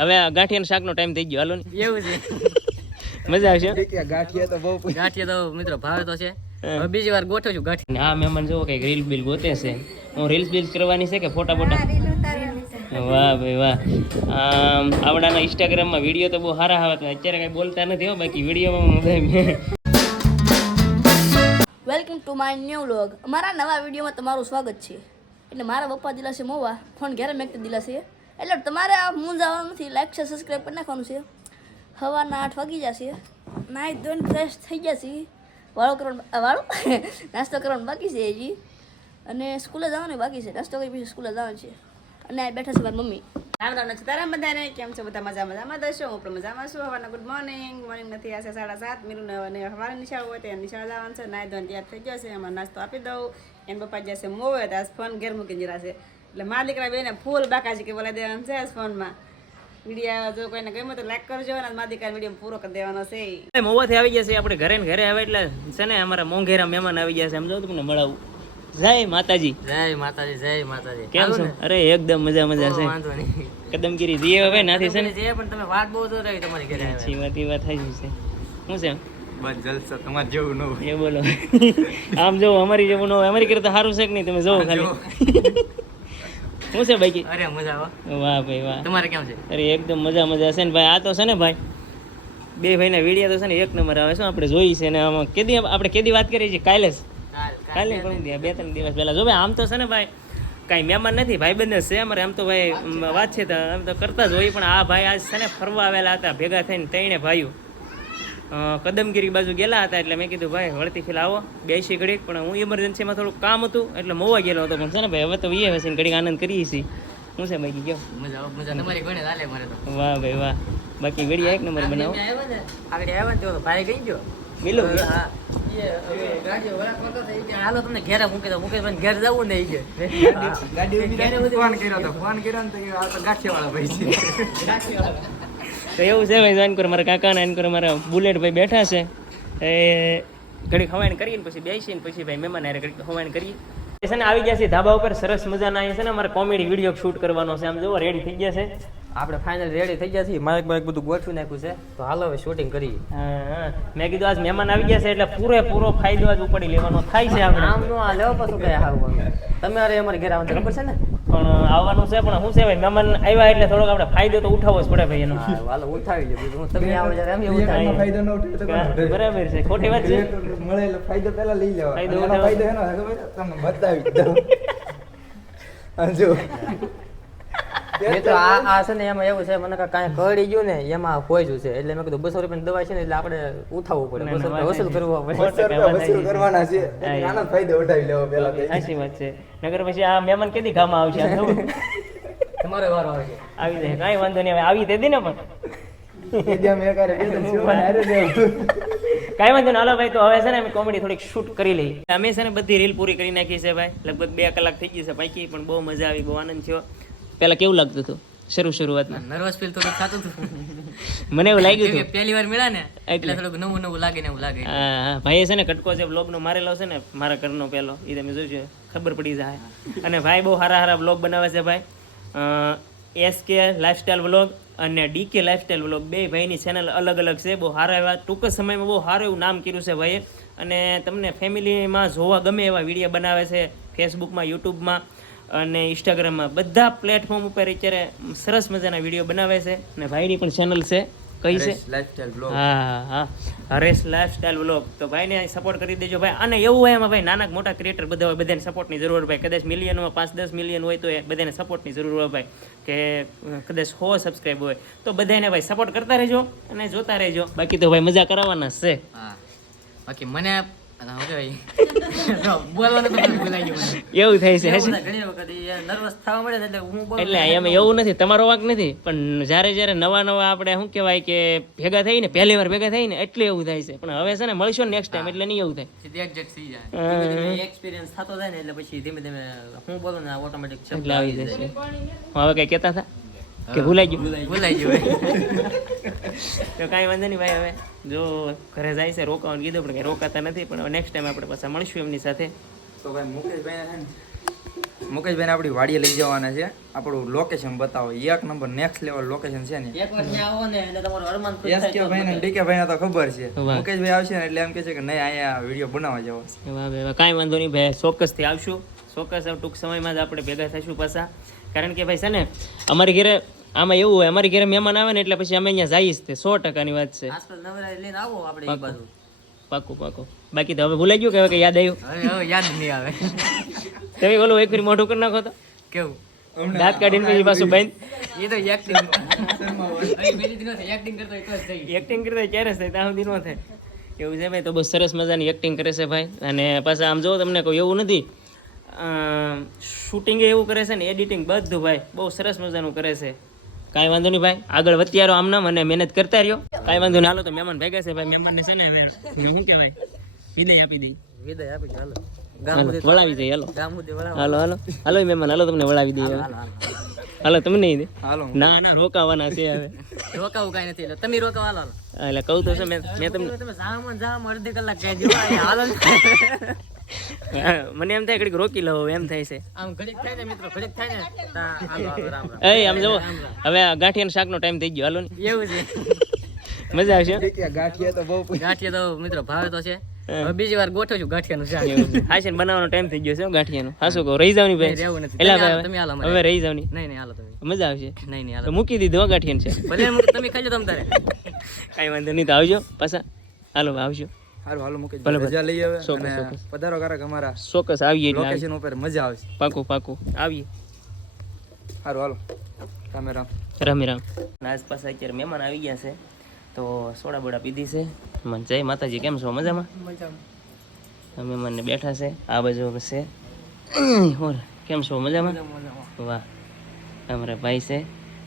હવે આ ગાંઠિયાના શાકનો ટાઈમ થઈ ગયો. હાલો ને. એવું છે. મજા આવશે? ગાંઠિયા તો બહુ ગાંઠિયા તો મિત્રો ભાવે તો છે. હવે બીજી વાર ગોઠવું છું ગાંઠિયા. હા આ મહેમાન જોવો કંઈક રીલ બિલ ગોતે છે. હું રીલ્સ બિલ્સ કરવાની છે કે ફોટા ફોટા વાહ ભાઈ વાહ. આમ આવડાના ઇન્સ્ટાગ્રામમાં વીડિયો તો બહુ સારા આવે અત્યારે કઈ બોલતા નથી હો બાકી વિડીયોમાં બધા welcome to my new vlog અમારા નવા વિડીયોમાં તમારું સ્વાગત છે. એટલે મારા પપ્પા દિલાસે મોવા ફોન ઘેરે મેકતી દિલા છે એટલે તમારે આ મૂંઝાવાનું નથી લાઈક છે સબસ્ક્રાઈબ કરી નાખવાનું છે. સવારના આઠ વાગી જશે નાહી ધોઈને ફ્રેશ થઈ જશે વાળો કરવાનું વાળો? નાસ્તો કરવાનો બાકી છે હજી. અને સ્કૂલે જવાનું બાકી છે. નાસ્તો કરી પછી સ્કૂલે જવાનું છે. અને આ બેઠા છે મારી મમ્મી. રામ રામ નથી તારા બધાને. કેમ છો બધા? મજા મજામાં દશો હું પણ મજામાં છું. હવાના ગુડ મોર્નિંગ મોર્નિંગ નથી આશે સાડા સાત. મીરું અને હવારે નિશાળ હોય તો નિશાળ જવાનું છે. નાય ધોઈને તૈયાર થઈ છે. એમાં નાસ્તો આપી દઉં. એને પપ્પા જશે મોવે તો આજ ફોન ઘેર મૂકી જશે એટલે મારા દીકરા બેને ફૂલ બાકાજી કે બોલા દેવાનું છે ફોનમાં. વીડિયો જો કોઈને ગમે તો લાઈક કરજો અને મા દીકરા વીડિયો પૂરો કરી દેવાનો છે. મોવાથી આવી જશે આપણે ઘરે ને ઘરે આવે એટલે છે ને અમારા મોંઘેરા મહેમાન આવી ગયા છે સમજો તમને મળાવું. જય માતાજી. જય માતાજી જય માતાજી. કેમ છો? અરે એકદમ મજા મજા છે. વાંધો નહીં. કદમગીરી જે હવે નાથી છે ને? જે પણ તમે વાત બહુ તો રહી તમારી ઘરે. સાચી વાત વાત થઈ છે. શું છે? બસ જલસા તમારે જેવું ન હોય. એ બોલો. આમ જો અમારી જેવું ન હોય. અમારી કરતા સારું છે કે નહીં? તમે જોવો ખાલી. શું છે બાકી? અરે મજા આવે. વાહ ભાઈ વાહ. તમારે કેમ છે? અરે એકદમ મજા મજા છે ને ભાઈ? આ તો છે ને ભાઈ બે ભાઈના વીડિયો તો છે ને એક નંબર આવે છે. આપણે જોઈ છે ને આમાં? કેદી આપણે કેદી વાત કરીએ છીએ? કાલે કાલે બે ત્રણ દિવસ પહેલા. જો ભાઈ આમ તો છે ને ભાઈ કાંઈ મહેમાન નથી ભાઈ બંધ છે અમારે આમ તો ભાઈ વાત છે તો આમ તો કરતા જ હોય પણ આ ભાઈ આજ છે ને ફરવા આવેલા હતા ભેગા થઈને ત્રણે ભાઈઓ. કદમગીરી બાજુ ગયેલા હતા એટલે મેં કીધું ભાઈ વળતી ફીલ આવો. બેસી ઘડીક પણ હું ઇમરજન્સીમાં થોડું કામ હતું એટલે મોવા ગયેલો હતો. પણ છે ને ભાઈ હવે તો એ હશે ઘડીક આનંદ કરીએ છીએ. હું છે બાકી કયો મજા મજા તમારી કોઈને ચાલે મારે તો. વાહ ભાઈ વાહ. બાકી વીડિયો એક નંબર બનાવો. આગળ આવ્યા ને તો ભાઈ ગઈ ગયો. મિલો? હા. હાલો તમને ઘેરે મૂકી દો મૂકી દો ઘેર જવું ને એ ગાડી ફોન કર્યો તો ફોન કર્યો ને તો કે આ તો ગાંઠિયા વાળા ભાઈ છે. તો એવું છે ભાઈ જોઈન કરો મારા કાકાના એન કરો મારા બુલેટ ભાઈ બેઠા છે. એ ઘડીક હવાઈન કરીને પછી બેસીને પછી ભાઈ મહેમાન આરે ઘડીક હવાઈન કરીએ. છે ને આવી ગયા છે ધાબા ઉપર સરસ મજાના અહીંયા છે ને અમારે કોમેડી વીડિયો શૂટ કરવાનો છે. આમ જોવો રેડી થઈ ગયા છે. આપણે ફાઇનલ રેડી થઈ ગયા છીએ. માઇક મારે બધું ગોઠવી નાખ્યું છે. તો હાલો હવે શૂટિંગ કરીએ. મેં કીધું આજ મહેમાન આવી ગયા છે એટલે પૂરેપૂરો ફાયદો આજ ઉપાડી લેવાનો થાય છે આપણે. આમ નો આ લેવો પાછું કઈ સારું તમે અરે અમારે ઘેર આવવાનું ખબર છે ને? પણ આવવાનું છે પણ શું છે ભાઈ મહેમાન આવ્યા એટલે થોડોક આપણે ફાયદો તો ઉઠાવવો જ પડે ભાઈ એનો. વાલો ઉઠાવી લે હું તમે આવો જ્યારે એમ એવું થાય. ફાયદો ન ઉઠે તો બરાબર છે. ખોટી વાત છે. મળે એટલે ફાયદો પહેલા લઈ લેવા ફાયદો એનો ઉઠાવો. ફાયદો એનો ખબર છે? તમને બતાવી દઉં. આ જો. મિત્રો આ આ છે ને એમાં એવું છે મને કાંઈ કળી ગયું ને એમાં પોઈજું છે. એટલે મેં કીધું બસો રૂપિયાની દવા છે ને એટલે આપણે ઉઠાવવું પડે. બસો રૂપિયા વસૂલ કરવા પડે. વસૂલ સાચી કરવાના છે. આનો ફાયદો ઉઠાવી લેવો પેલા. સાચી વાત છે. નગર પછી આ મહેમાન કેદી ગામમાં આવશે તમારે વારો આવે આવી જાય. કાંઈ વાંધો નહીં આવી તે દી ને પણ. જે. કાંઈ વાંધો નહીં. ભાઈ તો હવે છે ને અમે કોમેડી થોડીક શૂટ કરી લઈએ. અમે છે ને બધી રીલ પૂરી કરી નાખી છે ભાઈ. લગભગ બે કલાક થઈ ગઈ છે પાકી પણ બહુ મજા આવી બહુ આનંદ થયો. પહેલા કેવું લાગતું હતું શરૂ શરૂઆતમાં? નર્વસ ફીલ થોડું થતું હતું. મને એવું લાગ્યું હતું. પહેલી વાર મળ્યા ને એટલે. થોડુંક નવું નવું લાગે ને એવું લાગે. હા ભાઈએ છે ને કટકો જે બ્લોગનો મારેલો છે ને મારા ઘરનો પહેલો એ તમે જોજો ખબર પડી જાય. અને ભાઈ બહુ સારા સારા બ્લોગ બનાવે છે ભાઈ. એસ કે લાઇફસ્ટાઈલ વ્લોગ અને ડીકે લાઇફસ્ટાઈલ વ્લોગ બે ભાઈની ચેનલ અલગ અલગ છે બહુ સારા એવા ટૂંક સમયમાં બહુ સારું એવું નામ કર્યું છે ભાઈએ. અને તમને ફેમિલીમાં જોવા ગમે એવા વીડિયો બનાવે છે ફેસબુકમાં યુટ્યુબમાં અને ઇન્સ્ટાગ્રામમાં બધા પ્લેટફોર્મ ઉપર અત્યારે સરસ મજાના વીડિયો બનાવે છે. અને ભાઈની પણ ચેનલ છે. કઈ છે. હા હા. હરેશ લાઈફસ્ટાઈલ વ્લોગ તો ભાઈને સપોર્ટ કરી દેજો ભાઈ. અને એવું હોય એમાં ભાઈ નાના મોટા ક્રિએટર બધા હોય બધાને સપોર્ટની જરૂર હોય ભાઈ. કદાચ મિલિયનમાં પાંચ દસ મિલિયન હોય તો એ બધાને સપોર્ટની જરૂર હોય ભાઈ. કે કદાચ સો સબસ્ક્રાઈબ હોય. તો બધાને ભાઈ સપોર્ટ કરતા રહેજો અને જોતા રહેજો. બાકી તો ભાઈ મજા કરાવવાના છે. બાકી મને એવું થાય છે થાય ને એટલે એમ એવું નથી તમારો વાંક નથી પણ જ્યારે જ્યારે નવા નવા આપણે શું કહેવાય કે ભેગા થઈને પહેલી વાર ભેગા થઈને એટલે એવું થાય છે. પણ હવે છે ને મળશો નેક્સ્ટ ટાઈમ એટલે નહીં એવું થાય. થઈ એક્સપિરિયન્સ થતો જાય ને એટલે પછી ધીમે ધીમે હું બોલું ને ઓટોમેટિક હવે કઈ કહેતા હતા? કે ભૂલાઈ ગયું. ભૂલાઈ ગયું. તો કાંઈ વાંધો નહીં ભાઈ હવે. જો ઘરે જાય છે રોકાવાનું કીધું પણ કંઈ રોકાતા નથી પણ નેક્સ્ટ ટાઈમ આપણે પાછા મળશું એમની સાથે. તો ભાઈ મુકેશભાઈ મુકેશભાઈ આપણી વાડીએ લઈ જવાના છે. આપણું લોકેશન બતાવો. એક નંબર નેક્સ્ટ લેવલ લોકેશન છે ને. એક વાર આવો ને એટલે તમારું અરમાન પૂરું થાય કે ભાઈ ને ડીકે ભાઈ તો ખબર છે. મુકેશભાઈ આવશે ને એટલે એમ કે છે કે નહીં અહીંયા વીડિયો બનાવવા જવો. છે વાહ ભાઈ કાંઈ વાંધો નહીં ભાઈ ચોક્કસથી આવશું. ચોક્કસ ટૂંક સમયમાં જ આપણે ભેગા થઈશું પાછા. કારણ કે ભાઈ છે ને અમારી ઘરે આમાં એવું હોય અમારી ઘરે મહેમાન આવે ને એટલે પછી અમે અહીંયા જઈએ તે સો ટકાની વાત છે. પાકું. પાકું બાકી તો હવે ભૂલાઈ ગયું કે હવે યાદ આવ્યું? યાદ નહીં આવે. તમે બોલો એક મોઢું કરી નાખો તો. કેવું? દાંત કાઢીને પછી પાછું બંધ. એ તો એક્ટિંગ એક્ટિંગ કરતા ક્યારે થાય ત્યાં સુધી ન થાય. એવું છે ભાઈ તો બહુ સરસ મજાની એક્ટિંગ કરે છે ભાઈ. અને પાછા આમ જો તમને કોઈ એવું નથી. શૂટિંગ એવું કરે છે ને એડિટિંગ બધું ભાઈ બહુ સરસ મજાનું કરે છે. કાંઈ વાંધો નહીં ભાઈ. આગળ વધ્યા રહો આમ નામ અને મહેનત કરતા રહ્યો. કાંઈ વાંધો નહીં. હાલો તો મહેમાન ભેગા છે ભાઈ. મહેમાનને છે ને શું કહેવાય? વિદાય આપી દઈ વિદાય આપી હાલો, વળાવી દઈએ. હાલો. હાલો હાલો. હાલો મહેમાન હાલો તમને વળાવી દઈએ. હાલો તમને નહીં દે? ના ના રોકાવાના છે હવે. રોકાવું કાંઈ નથી. એટલે તમે રોકાવા હાલો એટલે કહું તો છે મેં મેં તમને તમે જામ જામ અડધી કલાક કહી દો હાલો. મને એમ થાય ઘડીક રોકી લઉં એમ થાય છે. આમ ઘડીક થાય ને મિત્રો ઘડીક થાય ને તા હાલો હાલો રામ રામ. એ આમ જો હવે આ શાક નો ટાઈમ થઈ ગયો. હાલો ને. એવું છે. મજા આવશે ગાંઠિયા તો બહુ ગાંઠિયા તો મિત્રો ભાવે તો છે. બીજી વાર ગોઠવું છું ગાંઠિયાનું શાક. એવું હા છે બનાવવાનો ટાઈમ થઈ ગયો છે ગાંઠિયાનું ગાંઠિયાનો. હા શું કહો? રહી જાવની નહીં, રહેવું નથી. એલા તમે હાલો, ભાઈ તમે હાલો હવે- રહી જાવની નહીં નહીં હાલો તમે. મજા આવશે. નહીં નહીં હાલો. મૂકી દીધો ગાંઠિયાનું છે ભલે તમે ખાઈ લો તમ તારે. કાંઈ વાંધો નહીં તો આવજો પાછા. હાલો આવજો. હારું હાલો ભલે. રજા લઈ આવે ચોક્કસ, અને પધારો કારક અમારા ચોક્કસ આવીએ લોકેશન ઉપર મજા આવશે. પાકું પાકું. આવીએ. હારું હાલો રામે રામ. રામે રામ. આસપાસ અત્યારે મહેમાન આવી ગયા છે તો સોડા બોડા પીધી છે. મને જય માતાજી. કેમ છો? મજામાં? મહેમાનને બેઠા છે. આ બાજુ છે. બોલ કેમ છો? મજામાં? વાહ. અમારા ભાઈ છે.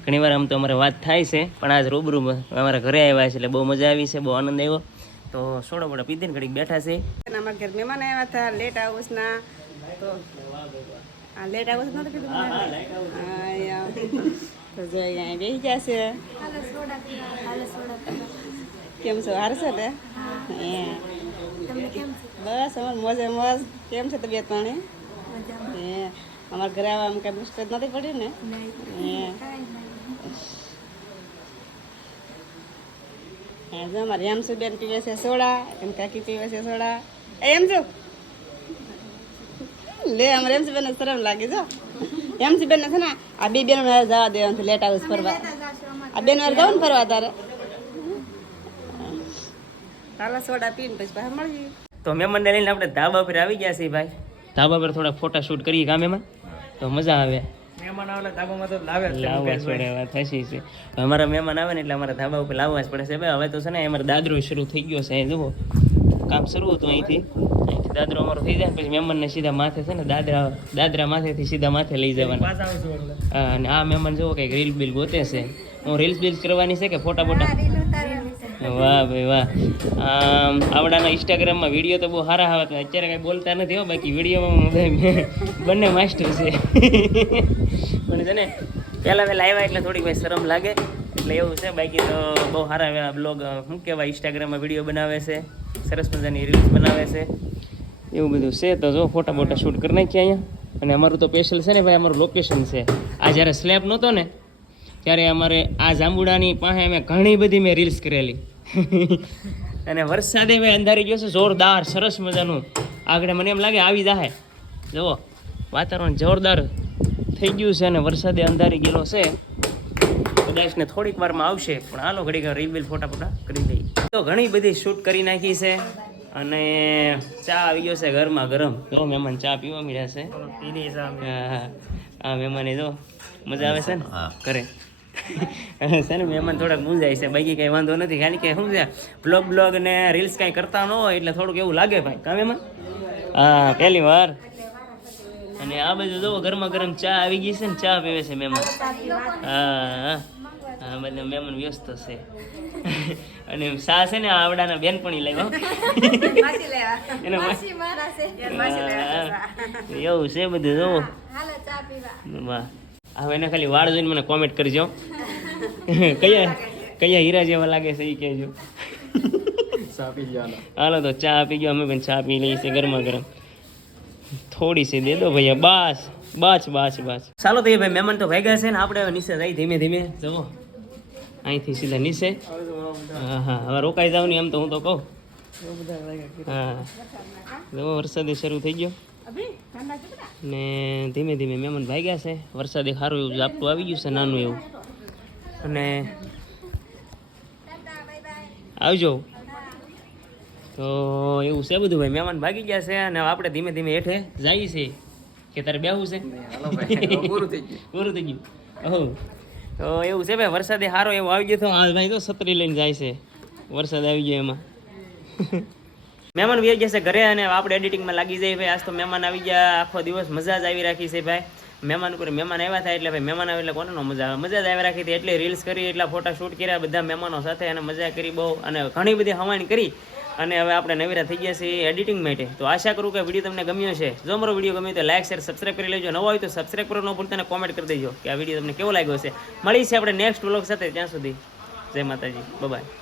ઘણી વાર આમ તો અમારે વાત થાય છે પણ આજ રૂબરૂ અમારા ઘરે આવ્યા છે એટલે બહુ મજા આવી છે બહુ આનંદ આવ્યો. તો સોડા બોડા પીધીને ઘડીક બેઠા છે. અમારા ઘર મહેમાન આવ્યા હતા લેટ હાઉસના તો આ લેટ હાઉસ નતું કીધું અહીંયા. તો જો અહીંયા બેસી જશે કેમ છો? હારશે ને હે. બસ અમાર મોજે મોજ. કેમ છે તબિયત પાણી? હે. અમારા ઘરે આવવા આમ કઈ મુશ્કેલ નથી પડી ને? હે હા જો અમારે હેમસુબેન પીવે છે સોડા એમ કાકી પીવે છે સોડા. એ એમ જો લે અમારે હેમસુબેન ને શરમ લાગે જો હેમસુબેન છે ને આ બે બેનો જવા દેવાનું છે લેટ હાઉસ ફરવા. આ બેન વાર જવું ને ફરવા તારે? કાલા સોડા પીને પછી મળીએ. તો મહેમાનને લઈને આપણે ધાબા પર આવી ગયા છીએ ભાઈ. ધાબા પર થોડા ફોટા શૂટ કરીએ કામ એમાં. તો મજા આવે. મહેમાન આવે ધાબામાં તો લાવે લાવવા જ પડે વાત સાચી છે. અમારા મહેમાન આવે ને એટલે અમારા ધાબા ઉપર લાવવા જ પડે છે ભાઈ હવે તો છે ને અમારે દાદરો શરૂ થઈ ગયો છે. જુઓ કામ શરૂ હતું અહીંથી. અહીંથી દાદરો અમારો થઈ જાય પછી મહેમાનને સીધા માથે છે ને દાદરા દાદરા માથેથી સીધા માથે લઈ જવાના. અને આ મહેમાન જુઓ કંઈક રીલ બિલ ગોતે છે. હું રીલ્સ બિલ્સ કરવાની છે કે ફોટા ફોટા વાહ ભાઈ વાહ. આમ, આવડાના ઇન્સ્ટાગ્રામમાં વીડિયો તો બહુ સારા આવે તો અત્યારે કાંઈ બોલતા નથી હો, બાકી વિડીયોમાં બંને માસ્ટર છે. પણ છે ને, પહેલાં પહેલાં આવ્યા એટલે થોડી ભાઈ શરમ લાગે. એટલે એવું છે, બાકી તો બહુ સારા એવા બ્લોગ શું કહેવાય ઇન્સ્ટાગ્રામમાં વીડિયો બનાવે છે, સરસ મજાની રીલ્સ બનાવે છે. એવું બધું છે, તો જો ફોટા બોટા શૂટ કરી નાખ્યા અહીંયા. અને અમારું તો સ્પેશિયલ છે ને ભાઈ, અમારું લોકેશન છે. આ જ્યારે સ્લેબ નહોતો ને, ત્યારે અમારે આ જાંબુડાની પાસે અમે ઘણી બધી મેં રીલ્સ કરેલી. અને વરસાદે મેં અંધારી ગયો છે જોરદાર સરસ મજાનું. આગળ મને એમ લાગે આવી જાહે. જુઓ વાતાવરણ જોરદાર થઈ ગયું છે અને વરસાદે અંધારી ગયેલો છે. કદાચ ને થોડીક વારમાં આવશે પણ હાલો ઘડીક રીબિલ ફોટા ફોટા કરી દઈએ તો ઘણી બધી શૂટ કરી નાખી છે અને ચા આવી ગયો છે ઘરમાં ગરમ. જો મહેમાન ચા પીવા મળ્યા છે. હા મહેમાને જો મજા આવે છે ને? કરે. છે ને મહેમાન થોડાક મૂંઝાય છે બાકી કઈ વાંધો નથી. ખાલી કે શું છે બ્લોગ બ્લોગ ને રીલ્સ કાંઈ કરતા ન હોય એટલે થોડુંક એવું લાગે ભાઈ. કામ એમાં હા પહેલી વાર. અને આ બધું જુઓ ગરમા ગરમ ચા આવી ગઈ છે ને ચા પીવે છે મહેમાન. હા હા. બધા મહેમાન વ્યસ્ત છે. અને સા છે ને આવડાના બેનપણી લાવ્યો. એને એવું છે બધું જુઓ. વાહ. હવે એને ખાલી વાળ જોઈને મને કોમેન્ટ કરજો. કયા કયા હીરા જેવા લાગે છે એ કહેજો. હાલો. તો ચા આપી ગયો અમે પણ ચા પી લઈએ છીએ ગરમા ગરમ. થોડી સી દે દો ભૈયા બસ બસ બસ બસ. ચાલો તો એ ભાઈ મહેમાન તો ભેગા છે ને આપણે નીચે જઈ ધીમે ધીમે. જવો અહીંથી સીધા નીચે. હા હા હવે રોકાઈ જાવ ને એમ તો હું તો કહું. હા. વરસાદે શરૂ થઈ ગયો. ને ધીમે ધીમે મહેમાન ભાગ્યા છે. વરસાદે સારું એવું ઝાપટું આવી ગયું છે નાનું એવું. અને આવજો. તો એવું છે બધું ભાઈ મહેમાન ભાગી ગયા છે અને આપણે ધીમે ધીમે હેઠે જઈએ છીએ કે તારે બેહવું છે? પૂરું થઈ ગયું. પૂરું થઈ ગયું. તો એવું છે ભાઈ વરસાદે સારો એવો આવી ગયો તો આ ભાઈ તો છત્રી લઈને જાય છે. વરસાદ આવી ગયો એમાં. મહેમાન વી જશે ઘરે અને આપણે એડિટિંગમાં લાગી જાય ભાઈ. આજ તો મહેમાન આવી ગયા. આખો દિવસ મજા જ આવી રાખી છે ભાઈ. મહેમાન ઉપર મહેમાન આવ્યા થાય એટલે ભાઈ મહેમાન આવે એટલે કોને મજા આવે? મજા જ આવી રાખી હતી. એટલે રીલ્સ કરી, એટલા ફોટા શૂટ કર્યા, બધા મહેમાનો સાથે અને મજા કરી બહુ. અને ઘણી બધી હવાણી કરી. અને હવે આપણે નવીરા થઈ ગયા છીએ એડિટિંગ માટે. તો આશા કરું કે વીડિયો તમને ગમ્યો છે જો મારો વીડિયો ગમ્યો તો લાઈક શેર સબસ્ક્રાઈબ કરી લેજો. નવો હોય તો સબસ્ક્રાઈબ કરો, ન ભૂલતા અને કોમેન્ટ કરી દેજો કે આ વીડિયો તમને કેવો લાગ્યો છે મળી છે આપણે નેક્સ્ટ વ્લોગ સાથે. ત્યાં સુધી જય માતાજી. બાય